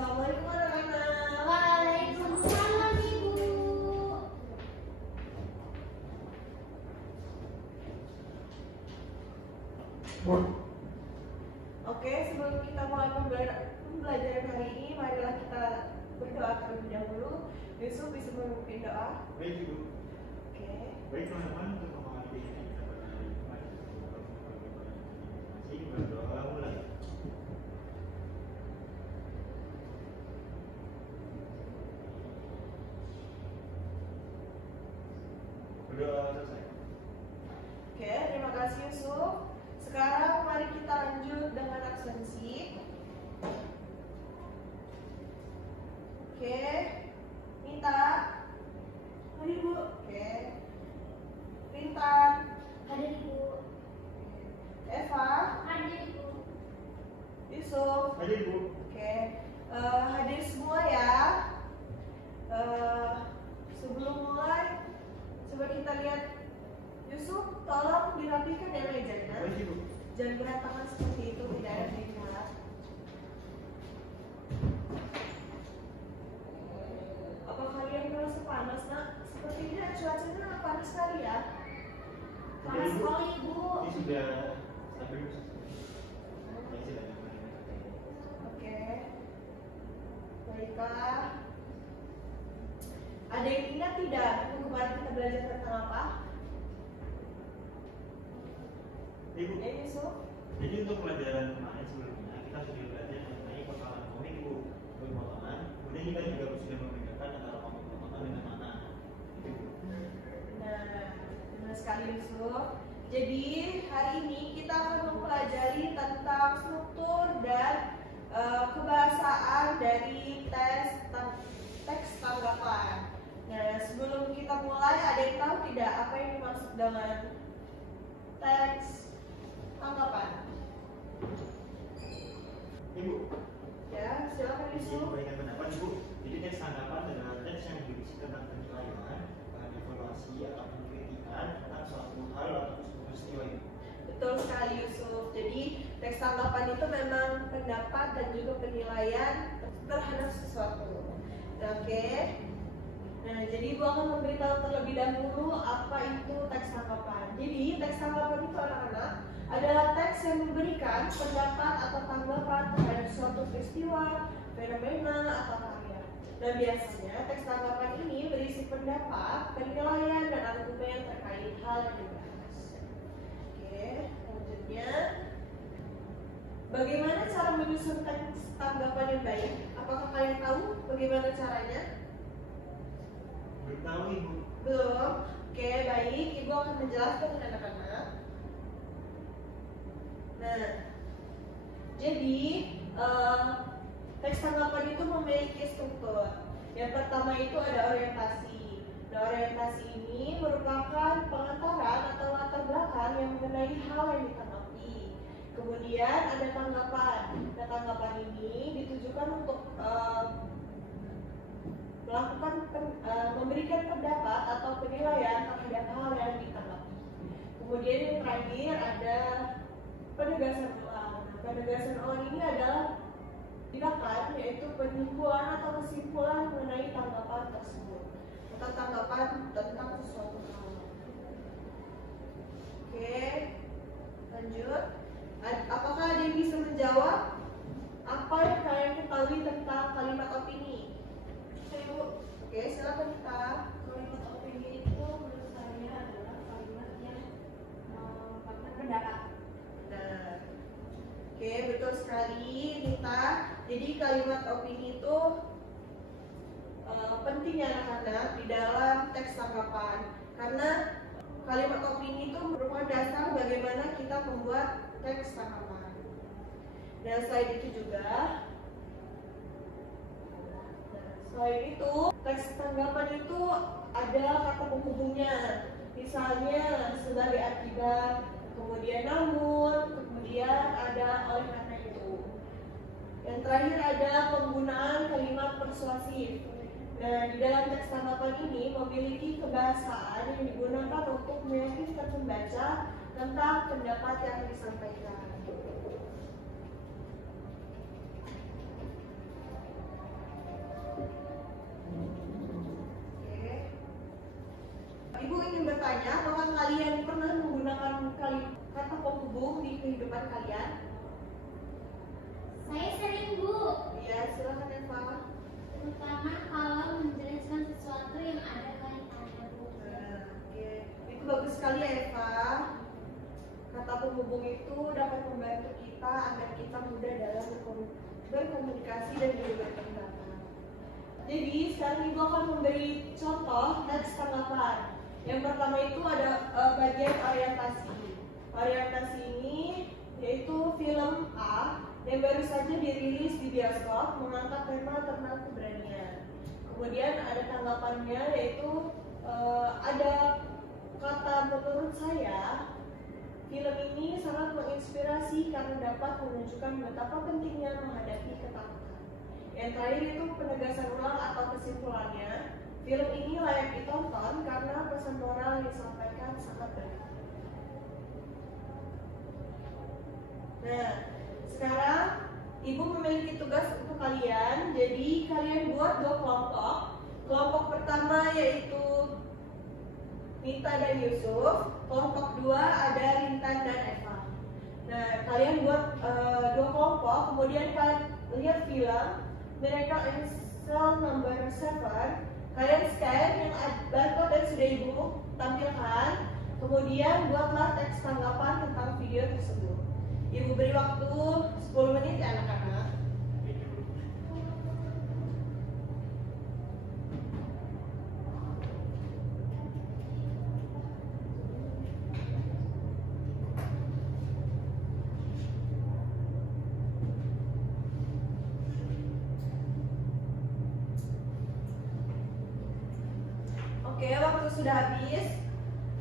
Assalamualaikum anak-anak. Waalaikumsalam Ibu. Oke, sebelum kita mulai pembelajaran hari ini, marilah kita berdoa terlebih dahulu. Yusuf bisa memimpin doa. Baik Ibu. Oke. Baik teman-teman, untuk memahami ini kita pada hari Jumat. Masih berdoa mulai. Berdoa selesai. Oke, terima kasih Yusuf. Sekarang mari kita lanjut dengan absensi. Oke, Minta. Hadir Bu. Oke. Rintan. Hadir Ibu. Eva. Hadir Ibu. Yusuf. Hadir Bu. Oke, hadir semua ya. Sebelum mulai, coba kita lihat. Yusuf, tolong dirapikan ya mejanya. Baik Ibu. Jangan berantakan seperti itu, tidak ada tingkat. Apa kalian merasa panas, Nak? Sepertinya cuacanya panas sekali ya. Panas sekali Ibu. Ini sudah stabil. Ya, silakan. Oke. Baiklah. Ada yang ingat tidak minggu kemarin kita belajar tentang apa? Ibu. Yusuf? Jadi untuk pelajaran kemarin sebelumnya kita sudah belajar mengenai persoalan komik Ibu, potongan. Kemudian kita juga sudah membedakan antara komik potongan dengan mana. Ibu. Nah, benar sekali Yusuf. Jadi hari ini kita akan mempelajari tentang struktur dan kebahasaan dari teks tanggapan. Nah, sebelum kita mulai, ada yang tahu tidak apa yang dimaksud dengan teks tanggapan? Ibu. Ya, silakan Izin Yusuf. memberikan pendapat Ibu. Jadi teks tanggapan adalah teks yang berisi tentang penilaian, bahan evaluasi atau kritikan tentang suatu hal atau sebuah peristiwa Ibu. Betul sekali Yusuf. Jadi teks tanggapan itu memang pendapat dan juga penilaian terhadap sesuatu. Oke. Nah, jadi Ibu akan memberitahu terlebih dahulu apa itu teks tanggapan. Jadi teks tanggapan itu anak-anak adalah teks yang memberikan pendapat atau tanggapan terhadap suatu peristiwa, fenomena atau karya. Dan biasanya teks tanggapan ini berisi pendapat, penilaian dan argumen terkait hal yang dibahas. Oke, selanjutnya, bagaimana cara menyusun teks tanggapan yang baik? Apakah kalian tahu bagaimana caranya? Beritahu Ibu. Belum? Oke, baik. Ibu akan menjelaskan kepada anak-anak. Nah, jadi teks tanggapan itu memiliki struktur. Yang pertama itu ada orientasi. Nah, orientasi ini merupakan pengantaran atau latar belakang yang mengenai hal yang ditanggapi. Kemudian ada tanggapan. Nah, tanggapan ini ditujukan untuk memberikan pendapat atau penilaian terhadap hal yang ditanggapi. Kemudian yang terakhir ada penegasan ulang. Penegasan ulang ini adalah tindakan, yaitu penyimpulan atau kesimpulan mengenai tanggapan tersebut atau tanggapan tentang sesuatu hal. Oke, lanjut. Apakah ada yang bisa menjawab apa yang kalian ketahui tentang kalimat opini? Ibu. Oke, silakan kita. Kalimat opini itu menurut saya adalah kalimat yang mengungkapkan pendapat. Nah, oke, betul sekali Nita. Jadi kalimat opini itu penting ya anak-anak di dalam teks tanggapan. Karena kalimat opini itu merupakan dasar bagaimana kita membuat teks tanggapan. Dan selain itu juga, selain itu, teks tanggapan itu ada kata penghubungnya. Misalnya sebagai akibat, kemudian namun, kemudian ada oleh karena itu. Yang terakhir ada penggunaan kalimat persuasif. Nah, di dalam teks tanggapan ini memiliki kebahasaan yang digunakan untuk meyakinkan pembaca tentang pendapat yang disampaikan. penghubung di kehidupan kalian? Saya sering, Bu. Ya, silakan Eva. Terutama kalau menjelaskan sesuatu yang ada kaitannya, Bu. Oke, itu bagus sekali ya Eva. Kata penghubung itu dapat membantu kita agar kita mudah dalam berkomunikasi dan juga berpendapat. Jadi sekarang Ibu akan memberi contoh teks tanggapan. Yang pertama itu ada bagian orientasi. Orientasi ini yaitu film A yang baru saja dirilis di bioskop mengangkat tema tentang keberanian. Kemudian ada tanggapannya yaitu ada kata menurut saya film ini sangat menginspirasi karena dapat menunjukkan betapa pentingnya menghadapi ketakutan. Yang terakhir itu penegasan ulang atau kesimpulannya, film ini layak ditonton karena pesan moral yang disampaikan sangat berharga. Nah, sekarang Ibu memiliki tugas untuk kalian. Jadi kalian buat 2 kelompok. Kelompok pertama yaitu Nita dan Yusuf. Kelompok 2 ada Rintan dan Eva. Nah, kalian buat 2 kelompok. Kemudian kalian lihat film Miracle in Cell Number 7. Kalian scan yang barcode dan sudah Ibu tampilkan. Kemudian buatlah teks tanggapan tentang video tersebut. Ibu beri waktu 10 menit ya anak-anak. Oke, waktu sudah habis.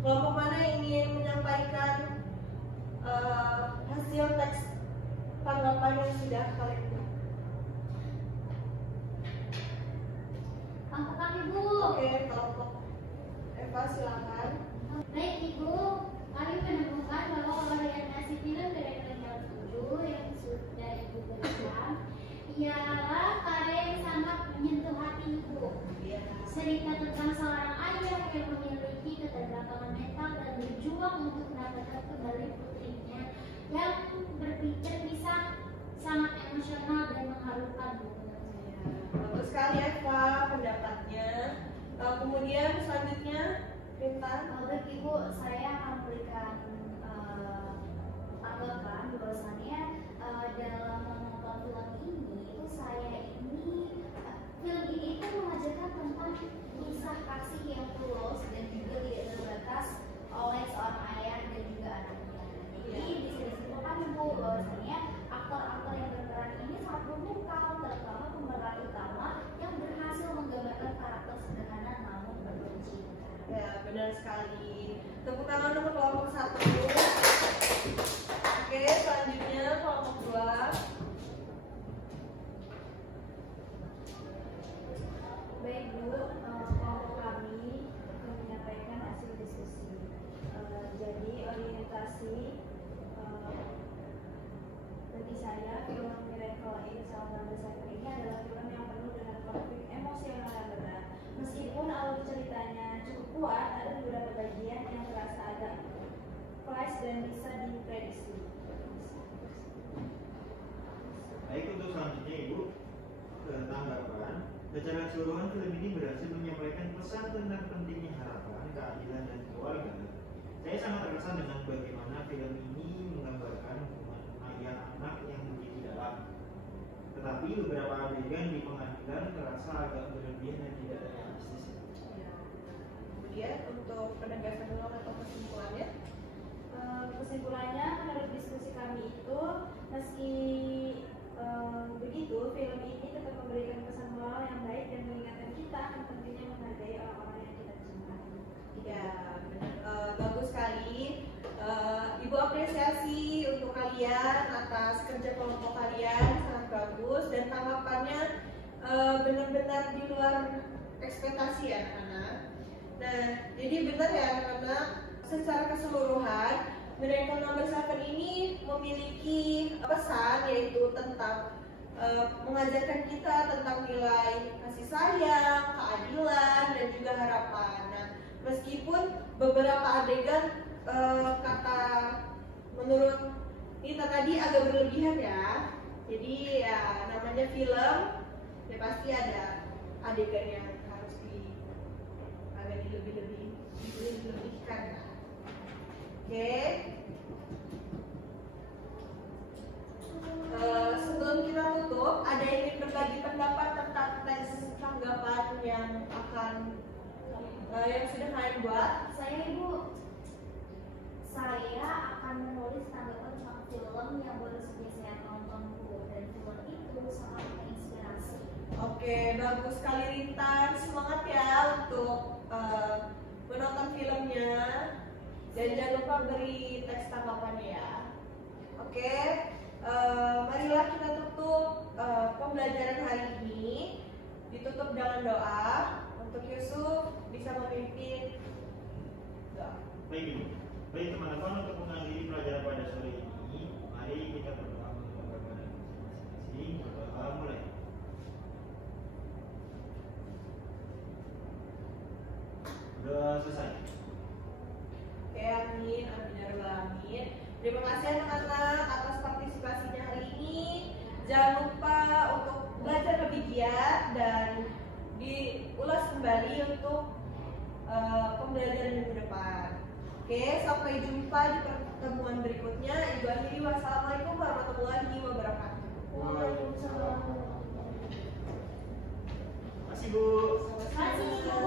Kelompok mana yang ingin menyampaikan hasil teks tanggapan yang sudah kalian buat? Kelompok kami, Bu. Oke, kelompok Eva silakan. Baik, Ibu. Kami menemukan bahwa orientasi film Miracle in Cell 7 yang sudah Ibu berikan ialah karya yang sangat menyentuh hati Ibu. Cerita tentang seorang ayah yang memiliki keterbelakangan mental dan berjuang untuk mendapatkan kembali putrinya yang berpikir bisa sangat emosional dan mengharukan. Bagus sekali Eva pendapatnya. Kemudian selanjutnya Rintan. Baik Ibu, saya akan memberikan tanggapan bahwasannya dalam menonton film ini itu film ini itu mengajarkan tentang kisah kasih yang tulus dan juga tidak terbatas oleh seorang ayah dan juga anaknya. Jadi bisa disimpulkan Ibu bahwasannya aktor-aktor yang berperan ini sangat memukau, terutama pemeran utama yang berhasil menggambarkan karakter sederhana namun penuh cinta. Ya, benar sekali. Tepuk tangan untuk kelompok 1. Oke, selanjutnya kelompok 2. Baik Bu, kelompok kami akan menyampaikan hasil diskusi. Jadi orientasi bagi saya film Miracle in Cell Number 7 ini adalah film yang penuh dengan konflik emosional yang berat. Meskipun alur ceritanya cukup kuat, ada beberapa bagian yang terasa agak flash dan bisa diprediksi. Baik, untuk selanjutnya Ibu tanggapan. Secara keseluruhan film ini berhasil menyampaikan pesan tentang pentingnya harapan, keadilan dan keluarga. Saya sangat terkesan dengan bagaimana film ini menggambarkan hubungan ayah anak yang begitu dalam. Tetapi beberapa adegan di pengadilan terasa agak berlebihan dan tidak realistis. Kemudian untuk penegasan ulang atau kesimpulannya. Kesimpulannya, menurut diskusi kami itu, meski begitu, film ini tetap memberikan pesan moral yang baik dan mengingatkan kita akan pentingnya menghargai orang-orang yang kita cintai. Ya, bagus sekali. Ibu apresiasi untuk kalian atas kerja kelompok kalian, sangat bagus dan tanggapannya benar-benar di luar ekspektasi ya anak-anak. Nah, jadi benar ya anak-anak, secara keseluruhan Miracle Number 7 ini memiliki pesan yaitu tentang mengajarkan kita tentang nilai kasih sayang, keadilan dan juga harapan. Nah, meskipun beberapa adegan kata menurut Nita tadi agak berlebihan ya. Jadi ya namanya film, ya pasti ada adegan yang harus agak dilebihkan. Oke. Sebelum kita tutup, ada yang ingin berbagi pendapat tentang teks tanggapan yang sudah kalian buat? Saya Ibu, saya akan menulis tanggapan tentang film yang baru saja saya tonton Bu, dan film itu sangat menginspirasi. Oke, bagus sekali Rintan, semangat ya untuk menonton filmnya, dan jangan lupa beri teks tanggapannya ya. Oke, marilah kita tutup pembelajaran hari ini. Ditutup dengan doa untuk Yusuf bisa memimpin doa. Baik Ibu. Baik teman-teman, untuk mengakhiri pelajaran pada sore ini, mari kita berdoa kepada masing-masing. Berdoa mulai. Doa selesai. Oke, amin, amin ya rabbal alamin. Terima kasih anak-anak atas partisipasinya hari ini. Jangan lupa untuk belajar lebih giat dan diulas kembali untuk pembelajaran minggu depan. Oke, sampai jumpa di pertemuan berikutnya. Ibu akhiri, wassalamualaikum warahmatullahi wabarakatuh. Waalaikumsalam. Terima kasih Bu. Terima kasih.